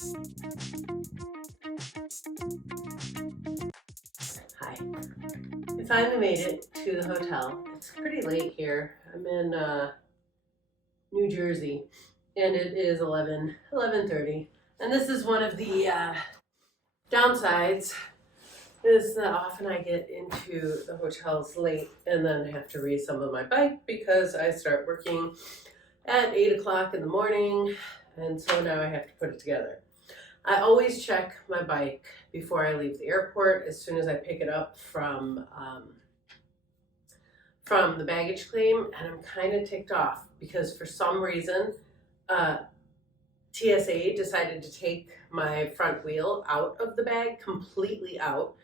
Hi. I finally made it to the hotel. It's pretty late here. I'm in New Jersey and it is 11:30. And this is one of the downsides is that often I get into the hotels late and then have to reassemble my bike because I start working at 8 o'clock in the morning, and so now I have to put it together. I always check my bike before I leave the airport as soon as I pick it up from the baggage claim, and I'm kind of ticked off because for some reason TSA decided to take my front wheel out of the bag, completely out.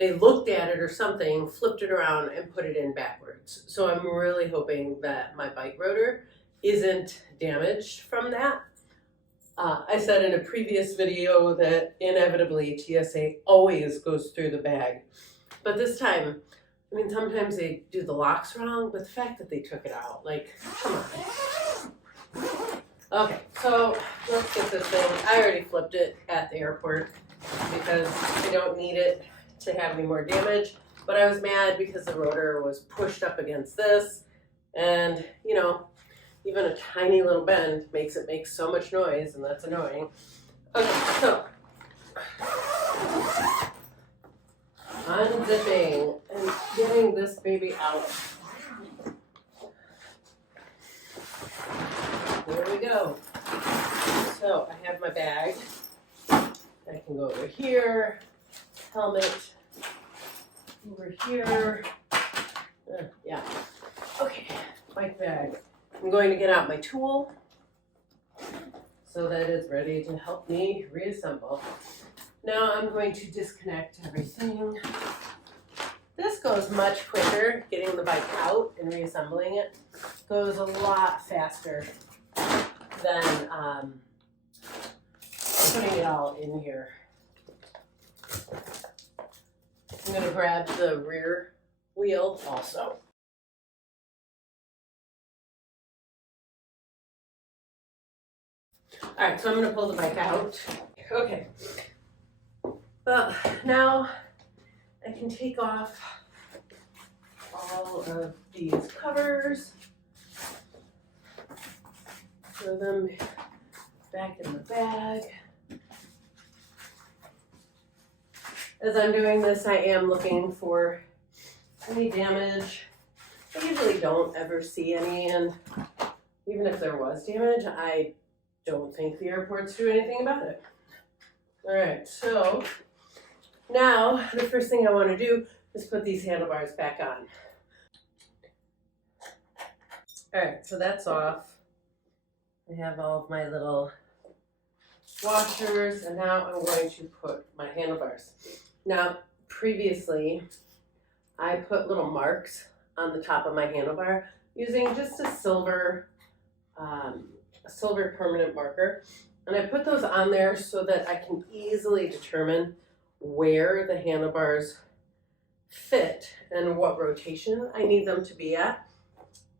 They looked at it or something, flipped it around and put it in backwards. So I'm really hoping that my bike rotor isn't damaged from that. I said in a previous video that inevitably TSA always goes through the bag. But this time, I mean, sometimes they do the locks wrong, but the fact that they took it out, like, come on. Okay, so let's get this thing. I already flipped it at the airport because I don't need it to have any more damage. But I was mad because the rotor was pushed up against this, and you know, even a tiny little bend makes it make so much noise, and that's annoying. Okay, so unzipping and getting this baby out. Here we go. So I have my bag. I can go over here, helmet over here. Yeah. Okay, bike bag. I'm going to get out my tool so that it's ready to help me reassemble. Now I'm going to disconnect everything. This goes much quicker, getting the bike out and reassembling it goes a lot faster than putting it all in here. I'm going to grab the rear wheel also. All right, so I'm going to pull the bike out. Okay. Well, now I can take off all of these covers, throw them back in the bag. As I'm doing this, I am looking for any damage. I usually don't ever see any, and even if there was damage, I don't think the airports do anything about it. All right, so now the first thing I want to do is put these handlebars back on. All right, so that's off. I have all of my little washers, and now I'm going to put my handlebars. Now, previously, I put little marks on the top of my handlebar using just a silver permanent marker, and I put those on there so that I can easily determine where the handlebars fit and what rotation I need them to be at,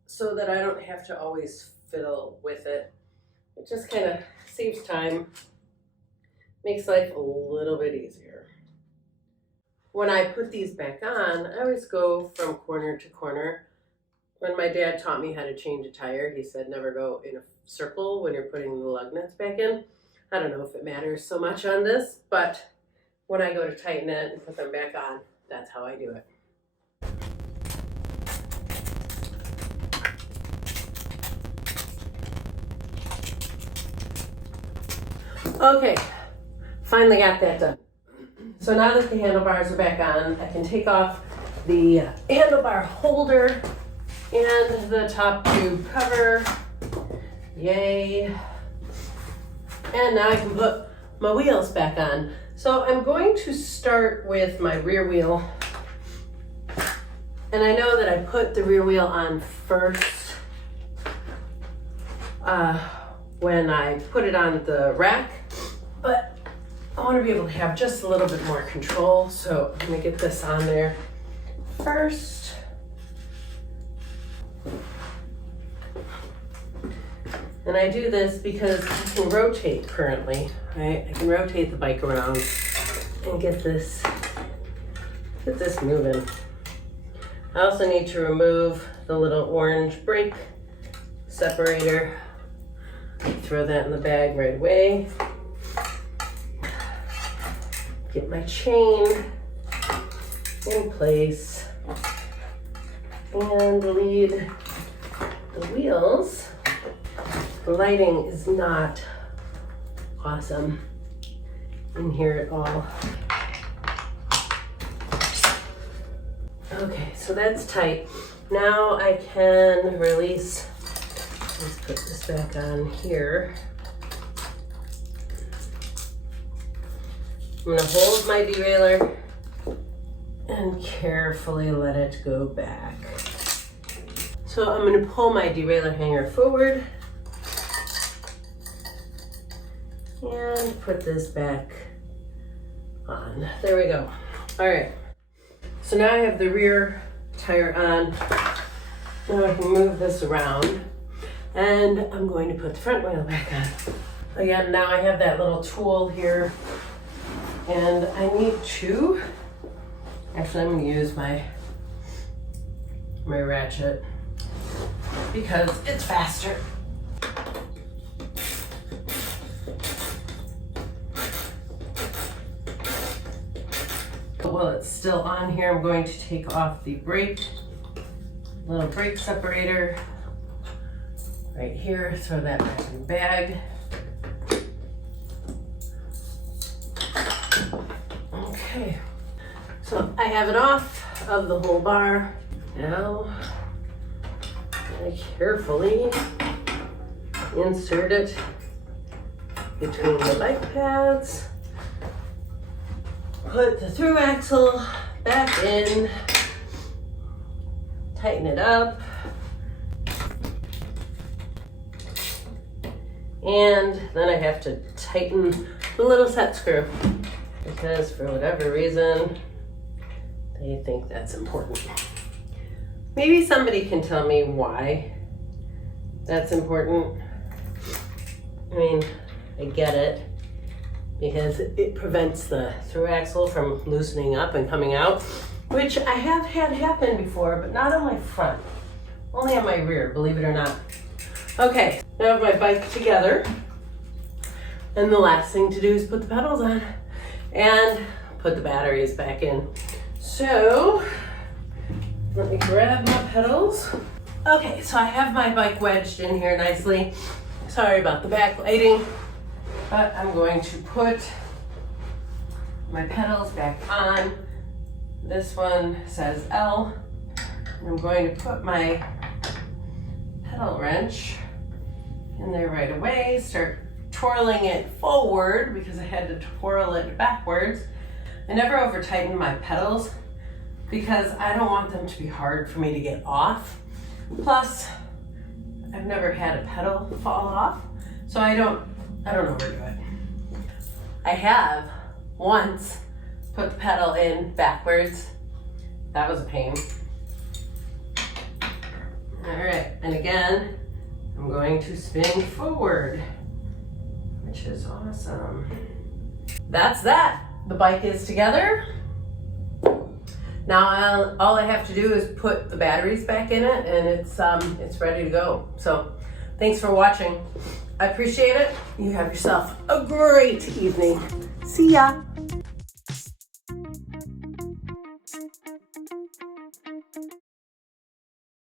so that I don't have to always fiddle with it. It just kind of saves time, makes life a little bit easier. When I put these back on, I always go from corner to corner. When my dad taught me how to change a tire, he said never go in a circle when you're putting the lug nuts back in. I don't know if it matters so much on this, but when I go to tighten it and put them back on, that's how I do it. Okay, finally got that done. So now that the handlebars are back on, I can take off the handlebar holder and the top tube cover. Yay. And now I can put my wheels back on. So I'm going to start with my rear wheel. And I know that I put the rear wheel on first when I put it on the rack, but I want to be able to have just a little bit more control. So I'm going to get this on there first. And I do this because I can rotate currently, right? I can rotate the bike around and get this moving. I also need to remove the little orange brake separator. Throw that in the bag right away. Get my chain in place and lead the wheels. The lighting is not awesome in here at all. Okay, so that's tight. Now I can release, let's put this back on here. I'm gonna hold my derailleur and carefully let it go back. So I'm gonna pull my derailleur hanger forward and put this back on. There we go. All right. So now I have the rear tire on. Now I can move this around and I'm going to put the front wheel back on. Again, now I have that little tool here and I need to, actually I'm going to use my ratchet because it's faster. While it's still on here, I'm going to take off the little brake separator right here, throw that back in the bag. Okay, so I have it off of the whole bar. Now I carefully insert it between the bike pads. Put the through axle back in, tighten it up, and then I have to tighten the little set screw because for whatever reason, they think that's important. Maybe somebody can tell me why that's important. I mean, I get it, because it prevents the through axle from loosening up and coming out, which I have had happen before, but not on my front, only on my rear, believe it or not. Okay, now I have my bike together, and the last thing to do is put the pedals on and put the batteries back in. So, let me grab my pedals. Okay, so I have my bike wedged in here nicely. Sorry about the backlighting. But I'm going to put my pedals back on. This one says L. And I'm going to put my pedal wrench in there right away, start twirling it forward because I had to twirl it backwards. I never over tighten my pedals because I don't want them to be hard for me to get off. Plus, I've never had a pedal fall off, so I don't overdo it. I have once put the pedal in backwards. That was a pain. All right, and again, I'm going to spin forward, which is awesome. That's that. The bike is together. Now all I have to do is put the batteries back in it and it's ready to go. So thanks for watching. I appreciate it. You have yourself a great evening. See ya.